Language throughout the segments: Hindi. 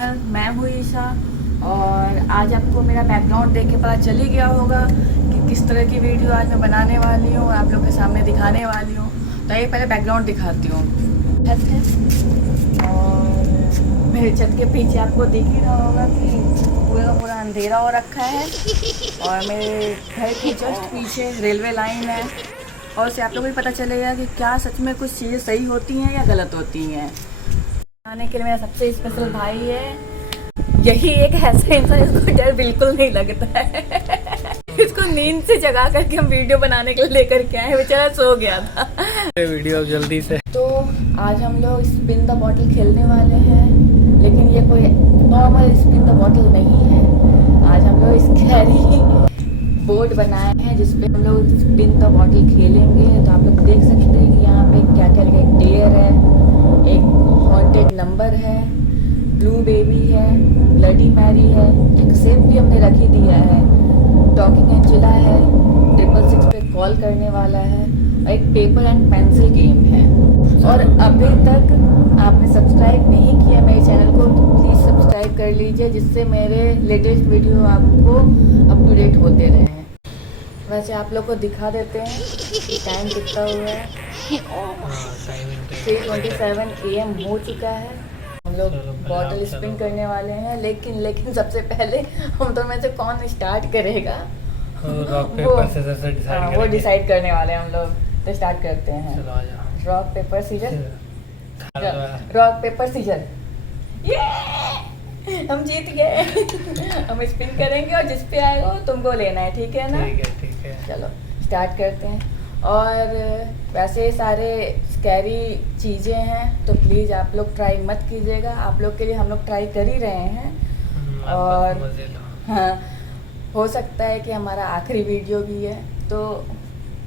चैनल। मैं हूँ ईशा और आज आपको मेरा बैकग्राउंड देख के पता चल ही गया होगा कि किस तरह की वीडियो आज मैं बनाने वाली हूँ, आप लोग के सामने दिखाने वाली हूँ। तो ये पहले बैकग्राउंड दिखाती हूँ। छत है और मेरे छत के पीछे आपको दिख ही रहा होगा कि पूरा का पूरा अंधेरा हो रखा है और मेरे घर के जस्ट पीछे रेलवे लाइन है। और उससे आप लोगों को भी पता चलेगा कि क्या सच में कुछ चीज़ें सही होती हैं या गलत होती हैं। आने के लिए मेरा सबसे स्पेशल भाई है। यही एक ऐसा इंसान जिसको डर बिल्कुल नहीं लगता है। इसको नींद से जगा करके हम वीडियो बनाने के लिए लेकर के आए, बेचारा सो गया था। वीडियो जल्दी से। तो आज हम लोग स्पिन द बॉटल खेलने वाले हैं, लेकिन ये कोई नॉर्मल स्पिन द बॉटल नहीं है। आज हम लोग स्कैरी बोर्ड बनाए हैं जिसपे हम लोग स्पिन द बॉटल खेलेंगे। तो आप लोग देख सकते हैं कि यहाँ पे क्या क्या लिखा है। डेयर है, एक हॉन्टेड नंबर है, ब्लू बेबी है, ब्लडी मैरी है, एक सेफ भी हमने रख ही दिया है, टॉकिंग एंजेला है, 666 पे कॉल करने वाला है और एक पेपर एंड पेंसिल गेम है। और अभी तक आपने सब्सक्राइब नहीं किया मेरे चैनल को तो प्लीज़ सब्सक्राइब कर लीजिए, जिससे मेरे लेटेस्ट वीडियो आपको अप टू डेट होते रहें। वैसे आप लोग को दिखा देते हैं कि टाइम कितना हुआ है। 3:27 AM हो चुका है। हम लोग बॉटल स्पिन करने वाले हैं, लेकिन सबसे पहले हम तो में से कौन स्टार्ट करेगा वो डिसाइड करने वाले हैं हम लोग। तो स्टार्ट करते हैं। Rock paper scissor, rock paper scissor. ये हम जीत गए। हम स्पिन करेंगे और जिस पे आएगा वो तुमको लेना है, ठीक है ना? ठीक है। चलो स्टार्ट करते हैं। और वैसे सारे स्कैरी चीज़ें हैं तो प्लीज़ आप लोग ट्राई मत कीजिएगा। आप लोग के लिए हम लोग ट्राई कर ही रहे हैं। और हाँ, हो सकता है कि हमारा आखिरी वीडियो भी है, तो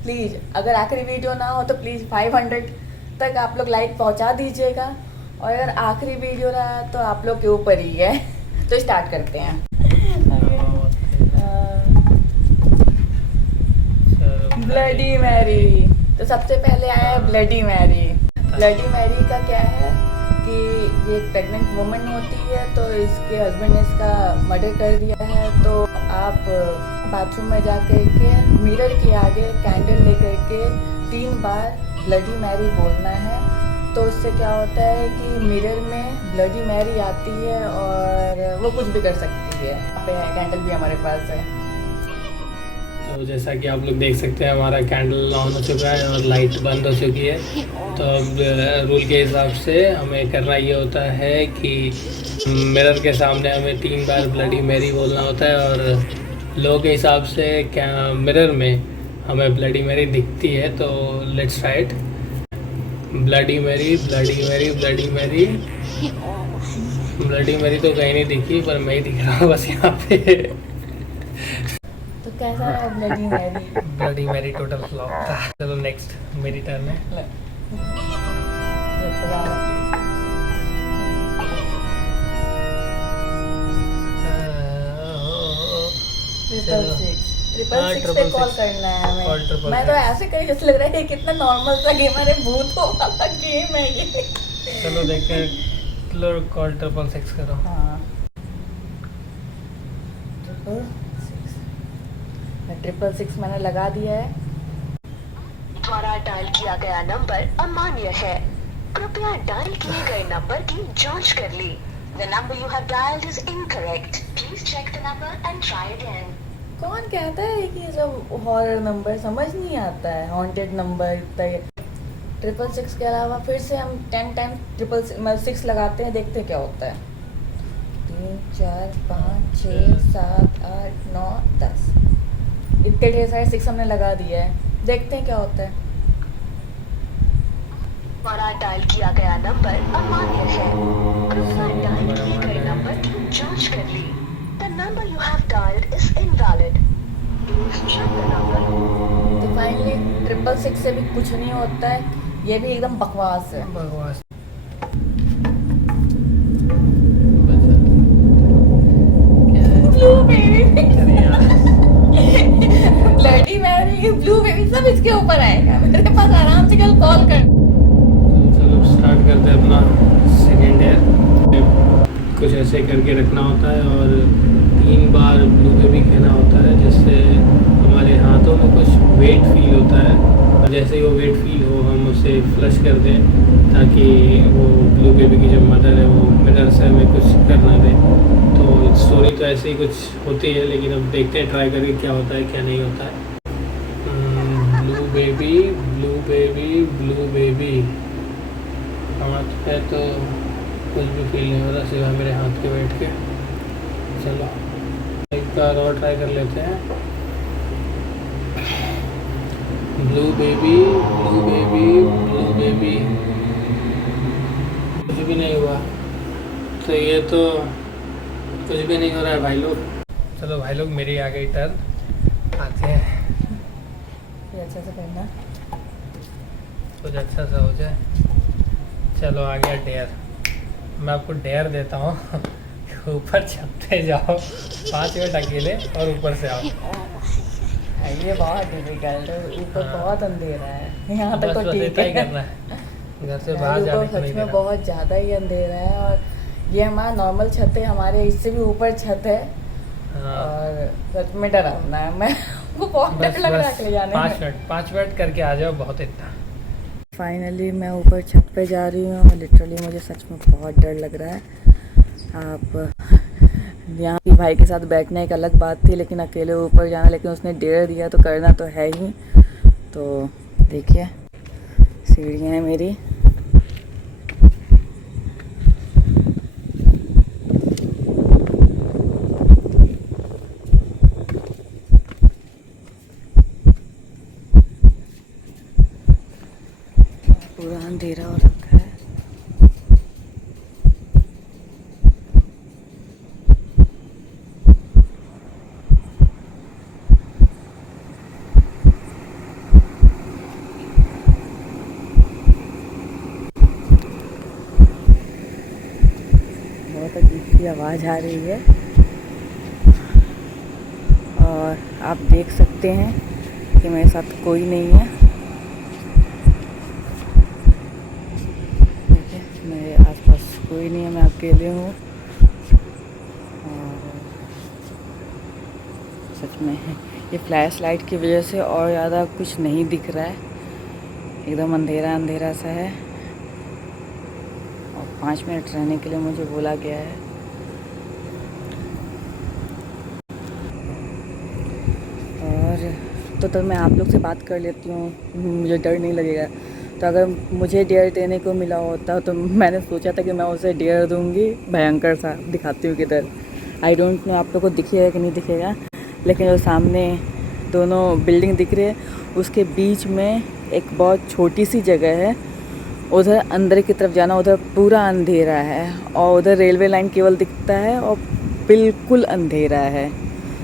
प्लीज़ अगर आखिरी वीडियो ना हो तो प्लीज़ 500 तक आप लोग लाइक पहुंचा दीजिएगा। और अगर आखिरी वीडियो रहा तो आप लोग के ऊपर ही है। तो स्टार्ट करते हैं। Bloody Mary. तो सबसे पहले आया है ब्लडी मैरी। ब्लडी मैरी का क्या है कि ये एक प्रेग्नेंट वुमन होती है, तो इसके हस्बैंड ने इसका मर्डर कर दिया है। तो आप बाथरूम में जा कर के मिरर के आगे कैंडल लेकर के 3 बार ब्लडी मैरी बोलना है। तो उससे क्या होता है कि मिरर में ब्लडी मैरी आती है और वो कुछ भी कर सकती है। यहाँ पे कैंडल भी हमारे पास है। तो जैसा कि आप लोग देख सकते हैं हमारा कैंडल ऑन हो चुका है और लाइट बंद हो चुकी है। तो अब रूल के हिसाब से हमें करना ये होता है कि मिरर के सामने हमें 3 बार ब्लडी मैरी बोलना होता है। और लो के हिसाब से क्या मिरर में हमें ब्लडी मैरी दिखती है। तो let's try it. Bloody Mary, bloody Mary, bloody Mary. Bloody Mary तो कहीं नहीं दिखी, पर मैं ही दिख रहा हूँ बस यहाँ पे। तो कैसा है bloody Mary? Bloody Mary total flop था। चलो नेक्स्ट मेरी टर्न है। ट्रिपल सिक्स पे कॉल करना है हमें। मैं तो ऐसे कहीं जैसे लग रहा है कितना नॉर्मल सा गेम है, भूतों वाला गेम है ये। चलो देखते हैं। चलो कॉल 666 करो। हाँ 666 मैंने लगा दिया है। द्वारा डायल किया गया नंबर अमान्य है, कृपया डायल किए गए नंबर की जांच कर ली। The number you have dialed is incorrect. Please check the number and try again. कौन कहता है कि ये सब हॉरर नंबर? समझ नहीं आता है। हॉन्टेड नंबर 666 के अलावा फिर से हम 10 टाइम 666 लगाते हैं, देखते हैं क्या होता है। 3 4 5 6 7 8 9 10 इतने ढेर सारे 6 हमने लगा दिया है, देखते हैं क्या होता है। द्वारा डायल किया गया नंबर अमान्य है, कृपया डायल किए गए नंबर की जांच कर ली। The number you have dialed is invalid. Please check the number. तो फाइनली 666 से भी कुछ नहीं होता है, ये भी एकदम बकवास है। बकवास। Blue baby, bloody Mary, blue baby सब इसके ऊपर आएगा। मेरे पास आराम से कल कॉल कर। तो चलो स्टार्ट करते हैं अपना सेकेंड ईयर। कुछ ऐसे करके रखना होता है और 3 बार ब्लू बेबी कहना होता है, जिससे हमारे हाथों में कुछ वेट फील होता है और जैसे ही वो वेट फील हो हम उसे फ्लश कर दें, ताकि वो ब्लू बेबी की जो मदर है वो मिरर से हमें कुछ कर ना दे। तो स्टोरी तो ऐसे ही कुछ होती है, लेकिन अब देखते हैं ट्राई करके क्या होता है क्या नहीं होता है। Blue baby blue baby blue baby हाथ पे तो कुछ भी फील नहीं हो रहा सिवाय मेरे हाथ के बैठ के। चलो एक बार और ट्राई कर लेते हैं। Blue baby blue baby blue baby, कुछ भी नहीं हुआ। तो ये तो कुछ भी नहीं हो रहा है भाई लोग। चलो भाई लोग, मेरी आ गई टर्न, आते हैं। ये अच्छा से करना, कुछ अच्छा सा हो जाए। चलो आ गया डेयर। मैं आपको डेयर देता हूँ ऊपर छत पे जाओ 5 मिनट अकेले और ऊपर से आओ। ये बहुत डिफिकल्ट है, ऊपर हाँ। बहुत अंधेरा है। यहाँ तक बस तो बस ठीक इतना ही है, करना है, घर से बाहर जाने को सच नहीं में देना। बहुत ज़्यादा ही अंधेरा है। और ये हमारा नॉर्मल छत है, हमारे इससे भी ऊपर छत है। हाँ। और सच में डरावना है, मैं वो बहुत डर लग रहा है ले जाने में। 5 मिनट करके आ जाओ, बहुत इतना। फाइनली मैं ऊपर छत पे जा रही हूँ और लिटरली मुझे सच में बहुत डर लग रहा है। आप यहाँ की भाई के साथ बैठने एक अलग बात थी, लेकिन अकेले ऊपर जाना, लेकिन उसने डेयर दिया तो करना तो है ही। तो देखिए सीढ़ियाँ हैं मेरी। पूरा अंधेरा हो रखा है। बहुत अजीब सी आवाज़ आ रही है और आप देख सकते हैं कि मेरे साथ कोई नहीं है। देखिए मेरे आसपास कोई नहीं है, मैं अकेले हूँ। और सच में ये फ्लैश लाइट की वजह से और ज़्यादा कुछ नहीं दिख रहा है, एकदम अंधेरा अंधेरा सा है। और 5 मिनट रहने के लिए मुझे बोला गया है। और तो मैं आप लोग से बात कर लेती हूँ, मुझे डर नहीं लगेगा। तो अगर मुझे डेयर देने को मिला होता तो मैंने सोचा था कि मैं उसे डेयर दूँगी, भयंकर सा। दिखाती हूँ किधर, आई डोंट नो आप लोग को दिखेगा कि नहीं दिखेगा, लेकिन जो सामने दोनों बिल्डिंग दिख रही है उसके बीच में एक बहुत छोटी सी जगह है, उधर अंदर की तरफ जाना, उधर पूरा अंधेरा है और उधर रेलवे लाइन केवल दिखता है और बिल्कुल अंधेरा है।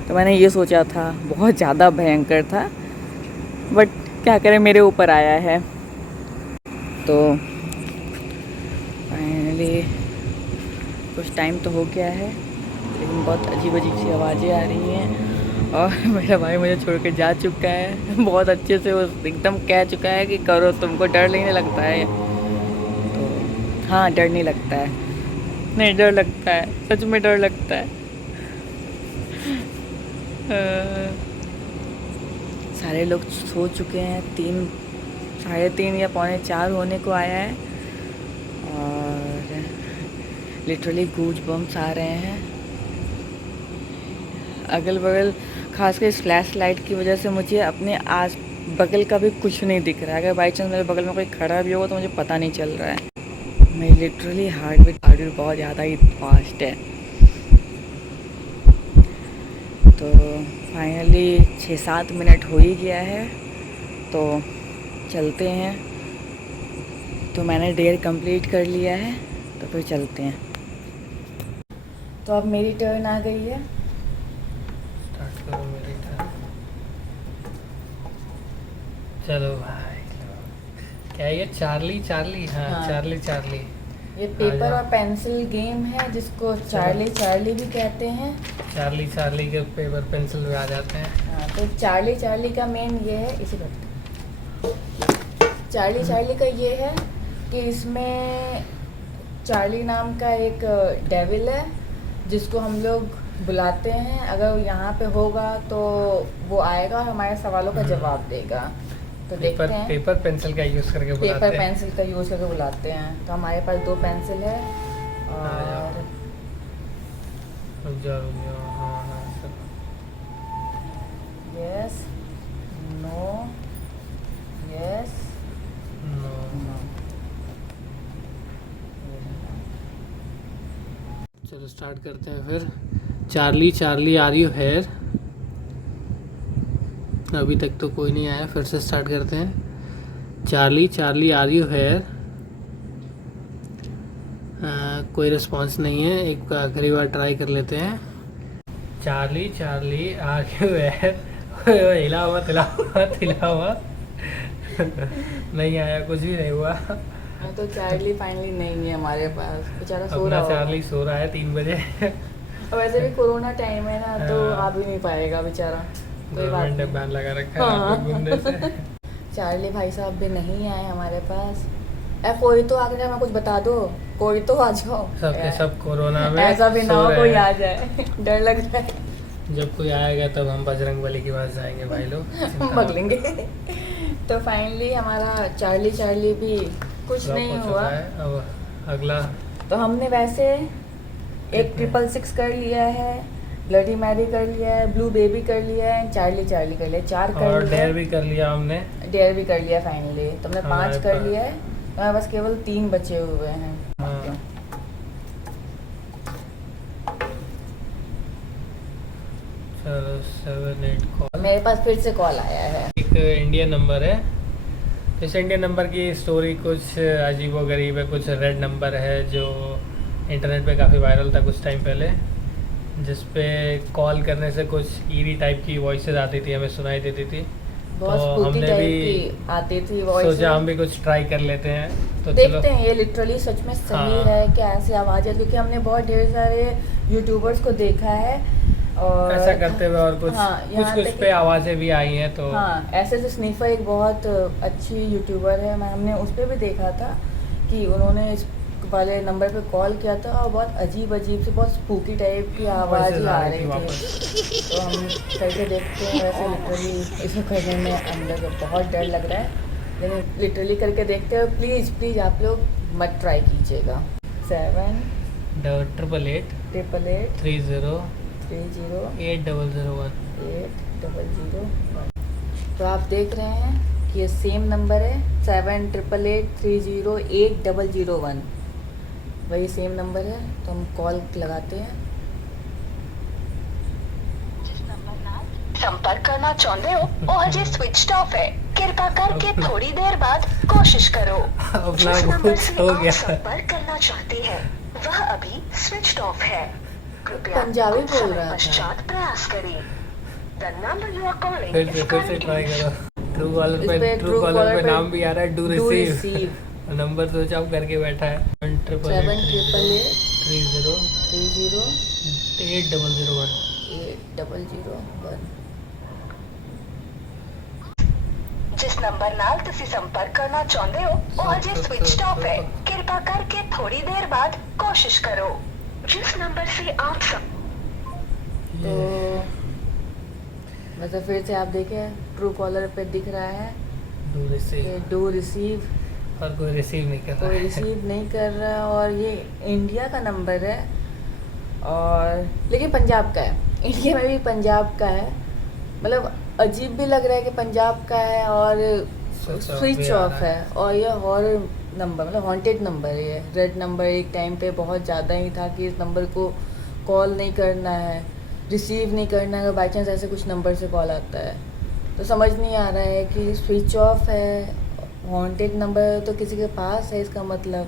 तो मैंने ये सोचा था, बहुत ज़्यादा भयंकर था, बट क्या करें मेरे ऊपर आया है। तो फाइनली कुछ टाइम तो हो गया है, लेकिन बहुत अजीब अजीब सी आवाज़ें आ रही हैं और मेरा भाई मुझे छोड़ के जा चुका है। बहुत अच्छे से वो एकदम कह चुका है कि करो, तुमको डर नहीं लगता है। तो हाँ, डर नहीं लगता है, नहीं डर लगता है, सच में डर लगता है। सारे लोग सो चुके हैं, 3, 3:30 या 3:45 होने को आया है और लिटरली गूज बम्स आ रहे हैं अगल बगल। खासकर इस फ्लैश लाइट की वजह से मुझे अपने आस बगल का भी कुछ नहीं दिख रहा है। अगर बाई चांस मेरे बगल में कोई खड़ा भी होगा तो मुझे पता नहीं चल रहा है। मेरी लिटरली हार्ट बीट बहुत ज़्यादा ही फास्ट है। तो फाइनली 6-7 मिनट हो ही गया है, तो चलते हैं। तो मैंने डेयर कंप्लीट कर लिया है, तो फिर चलते हैं। तो अब मेरी टर्न आ गई है। स्टार्ट करो मेरी टर्न। चलो भाई, क्या ये चार्ली चार्ली? हाँ, चार्ली चार्ली। ये पेपर और पेंसिल गेम है जिसको चार्ली चार्ली भी कहते हैं। चार्ली चार्ली के पेपर पेंसिल में आ जाते हैं। हाँ, तो चार्ली चार्ली का मेन ये है, इसी चार्ली चार्ली का ये है कि इसमें चार्ली नाम का एक डेविल है जिसको हम लोग बुलाते हैं। अगर यहाँ पे होगा तो वो आएगा और हमारे सवालों का जवाब देगा। तो देखते हैं। पेपर पेंसिल का यूज़ करके बुलाते पेपर हैं। पेंसिल का यूज़ करके बुलाते हैं। तो हमारे पास 2 पेंसिल है और रुक जाओ। हाँ sir. Yes, no, yes, no. No. चलो स्टार्ट करते हैं फिर। Charlie Charlie are you here? अभी तक तो कोई नहीं आया, फिर से स्टार्ट करते हैं। Charlie Charlie are you here? कोई रिस्पांस नहीं है। एक आखिरी बार ट्राई कर लेते हैं। Charlie Charlie are you here? हिला हुआ तिला हुआ तिला हुआ नहीं आया, कुछ भी नहीं हुआ। तो चार्ली फाइनली नहीं है हमारे पास, बेचारा सो अपना रहा चार्ली सो रहा है 3 बजे। और वैसे भी कोरोना टाइम है ना, तो आ भी नहीं पाएगा बेचारा। कोई बात गवर्नमेंट ने नहीं। बैन लगा रखा है रात को घूमने से। चार्ली भाई साहब भी नहीं आए हमारे पास। कोई तो आके हमें कुछ बता दो, कोई तो आ जाओ। सबके सब कोरोना में ऐसा भी ना सो हो रहे कोई हैं। आ जाए, डर लग रहा है। जब कोई आएगा तब हम बजरंगबली के पास जाएंगे भाई लोग। भाग लेंगे। तो फाइनली हमारा चार्ली चार्ली भी कुछ Drop नहीं हो चुका हुआ। है। अब अगला तो हमने वैसे एक 666 कर लिया है, ब्लडी मैरी कर लिया है, ब्लू बेबी कर लिया है, चार्ली चार्ली कर लिया, 4 कर और लिया डेयर भी कर लिया हमने। डेयर भी कर लिया फाइनली। तो हमने 5 हमारे कर पास- लिया है। हमारे पास केवल 3 बचे हुए हैं। हाँ। चलो 7 8 कॉल। मेरे पास फिर से कॉल आया है। एक इंडियन नंबर है। इस इंडियन नंबर की स्टोरी कुछ अजीबो गरीब है। कुछ रेड नंबर है जो इंटरनेट पे काफ़ी वायरल था कुछ टाइम पहले, जिस पे कॉल करने से कुछ ईरी टाइप की वॉइसेस आती थी, हमें सुनाई देती थी। बहुत तो स्पूकी हमने टाइप भी की आती थी वॉइस। सोचा हम भी कुछ ट्राई कर लेते हैं। तो देखते चलो हैं ये लिटरली सच में सही हाँ। है क्या ऐसी आवाज़ है, क्योंकि हमने बहुत ढेर सारे यूट्यूबर्स को देखा है और ऐसा करते हुए और कुछ हाँ, कुछ यहाँ कुछ तक पे कि- आवाज़ें भी आई हैं। तो हाँ, ऐसे स्नीफर एक बहुत अच्छी यूट्यूबर है, हमने उस पर भी देखा था कि उन्होंने इस वाले नंबर पे कॉल किया था और बहुत अजीब अजीब से बहुत स्पूकी टाइप की आवाज़ voices ही आ रही थी। वापस। तो हम करके देखते हैं। वैसे लिटरली इसको करने में अंदर से बहुत डर लग रहा है, लेकिन लिटरली करके देखते हैं। प्लीज़ प्लीज़ आप लोग मत ट्राई कीजिएगा। 7 888 888 30 30 8001। 8001। तो आप देख रहे हैं कि ये सेम नंबर है 788 30 8001, वही सेम नंबर है। तो हम कॉल लगाते हैं। संपर्क करना चाहते हो ਉਹ ਹਜੇ ਸਵਿਚਡ ਆਫ ਹੈ ਕਿਰਪਾ करके थोड़ी देर बाद कोशिश करो। अपना जिस नंबर कुछ से हो आप गया। संपर्क करना चाहते हैं वह अभी स्विच्ड ऑफ है। कृपया पंजाबी कुछ बोल समय रहा था। पश्चात प्रयास करें। The number you are calling फिर is से currently ट्राई करो। ट्रू कॉलर इस पे पे True Caller पे नाम भी आ रहा है do Do receive. receive। Number switch off करके बैठा है। 788 30 30 8001। 8001। जिस नंबर नाल तुसी संपर्क करना चाहते हो ਉਹ ਹਜੇ स्विच्ड ऑफ है कृपा करके थोड़ी देर बाद कोशिश करो। जिस नंबर से आप तो मतलब फिर से आप देखें ट्रू कॉलर पे दिख रहा है डू रिसीव कि डू रिसीव, और कोई रिसीव नहीं कर रहा कोई है। रिसीव नहीं कर रहा। और ये इंडिया का नंबर है और लेकिन पंजाब का है। इंडिया में भी पंजाब का है। मतलब अजीब भी लग रहा है कि पंजाब का है और Switch off स्विच भी आ ऑफ रहा है। है। और ये हॉरर नंबर मतलब हॉन्टेड नंबर है। ये रेड नंबर एक टाइम पे बहुत ज़्यादा ही था कि इस नंबर को कॉल नहीं करना है, रिसीव नहीं करना है। अगर बाई चांस ऐसे कुछ नंबर से कॉल आता है तो समझ नहीं आ रहा है कि स्विच ऑफ है, हॉन्टेड नंबर है तो किसी के पास है, इसका मतलब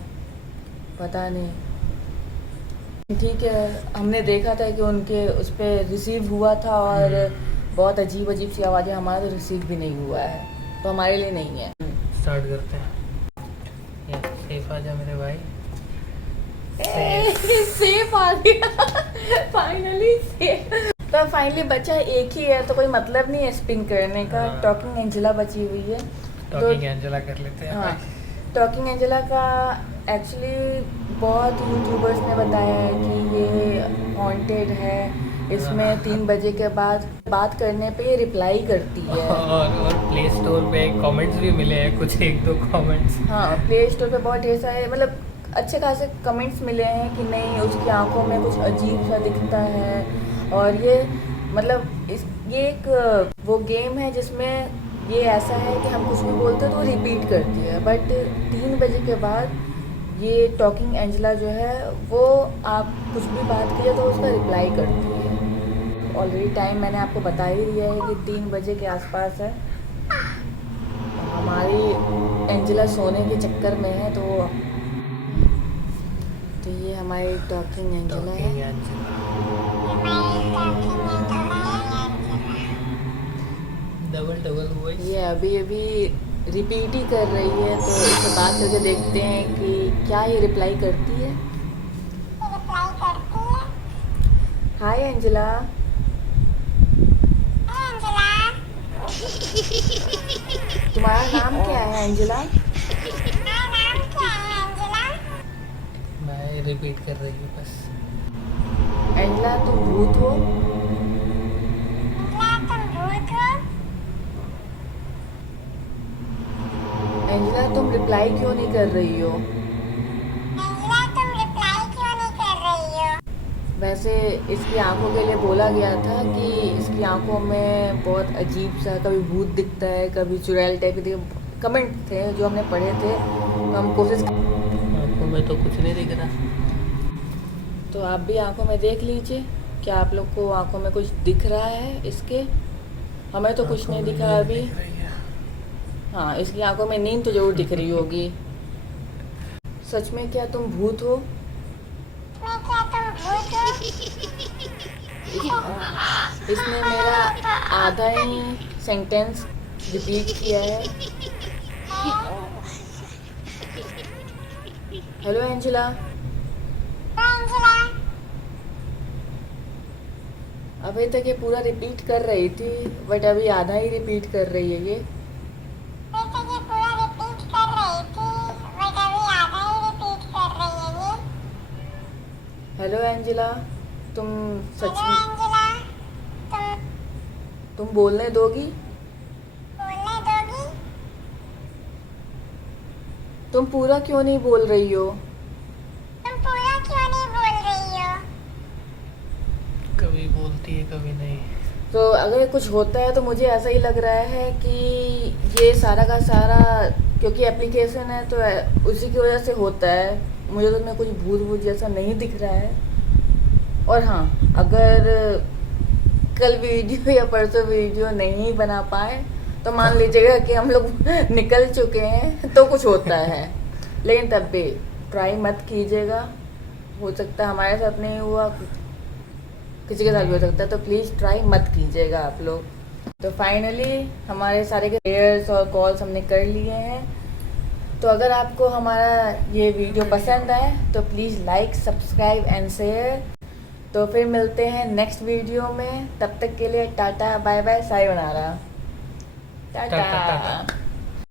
पता नहीं। ठीक है, हमने देखा था कि उनके उस पर रिसीव हुआ था और बहुत अजीब अजीब सी आवाज़ें। हमारा तो रिसीव भी नहीं हुआ है, तो हमारे लिए नहीं है। स्टार्ट करते हैं। सेफ आ जा मेरे भाई। सेफ आ गया फाइनली सेफ। तो फाइनली बचा एक ही है, तो कोई मतलब नहीं है स्पिन करने का। हाँ। टॉकिंग एंजेला बची हुई है। टॉकिंग एंजेला कर लेते हैं। हाँ, टॉकिंग एंजेला का एक्चुअली बहुत यूट्यूबर्स ने बताया है कि ये हॉन्टेड है, इसमें 3 बजे के बाद बात करने पे ये रिप्लाई करती है। और प्ले स्टोर पे कमेंट्स भी मिले हैं, कुछ 1-2 कमेंट्स। हाँ, प्ले स्टोर पे बहुत ढेर सारे मतलब अच्छे खासे कमेंट्स मिले हैं कि नहीं, उसकी आंखों में कुछ अजीब सा दिखता है। और ये मतलब ये एक वो गेम है जिसमें ये ऐसा है कि हम कुछ भी बोलते हैं तो रिपीट करती है, बट 3 बजे के बाद ये टॉकिंग एंजेला जो है वो आप कुछ भी बात कीजिए तो उसका रिप्लाई करती है। ऑलरेडी टाइम मैंने आपको बता ही दिया है कि 3 बजे के आसपास है। हमारी एंजेला सोने के चक्कर में है, तो ये हमारी टॉकिंग एंजेला है। Double voice. ये अभी रिपीट ही कर रही है, तो इससे बात करके देखते हैं कि क्या ये रिप्लाई करती है। हाय एंजेला। तुम्हारा नाम क्या है एंजेला? मैं रिपीट कर रही हूँ बस। एंजेला तुम भूत हो? एंजेला तुम रिप्लाई क्यों नहीं कर रही हो? वैसे इसकी आंखों के लिए बोला गया था कि इसकी आंखों में बहुत अजीब सा कभी भूत दिखता है, कभी चुड़ैल टाइप के कमेंट थे जो हमने पढ़े थे, तो हम कोशिश। आंखों में तो कुछ नहीं दिख रहा, तो आप भी आंखों में देख लीजिए, क्या आप लोग को आंखों में कुछ दिख रहा है इसके? हमें तो कुछ नहीं दिखा अभी। हाँ, इसकी आंखों में नींद तो जरूर दिख रही होगी। सच में क्या तुम भूत हो? इसने मेरा आधा ही सेंटेंस रिपीट किया है। Hello Angela. अभी तक ये पूरा रिपीट कर रही थी, बट अभी आधा ही रिपीट कर रही है ये। हेलो एंजेला, तुम सच में तुम बोलने दोगी? तुम पूरा क्यों नहीं बोल रही हो? कभी बोलती है कभी नहीं। तो अगर कुछ होता है तो मुझे ऐसा ही लग रहा है कि ये सारा का सारा क्योंकि एप्लीकेशन है तो उसी की वजह से होता है। मुझे तो उसमें कुछ भूत जैसा नहीं दिख रहा है। और हाँ, अगर कल वीडियो या परसों वीडियो नहीं बना पाए तो मान लीजिएगा कि हम लोग निकल चुके हैं, तो कुछ होता है। लेकिन तब भी ट्राई मत कीजिएगा, हो सकता है हमारे साथ नहीं हुआ, किसी के साथ भी हो सकता है, तो प्लीज़ ट्राई मत कीजिएगा आप लोग। तो फाइनली हमारे सारे के प्रेयर्स और कॉल्स हमने कर लिए हैं। तो अगर आपको हमारा ये वीडियो पसंद आए तो please like, subscribe and share. तो फिर मिलते हैं नेक्स्ट वीडियो में, तब तक के लिए टाटा, बाय बाय, सायोनारा, टाटा।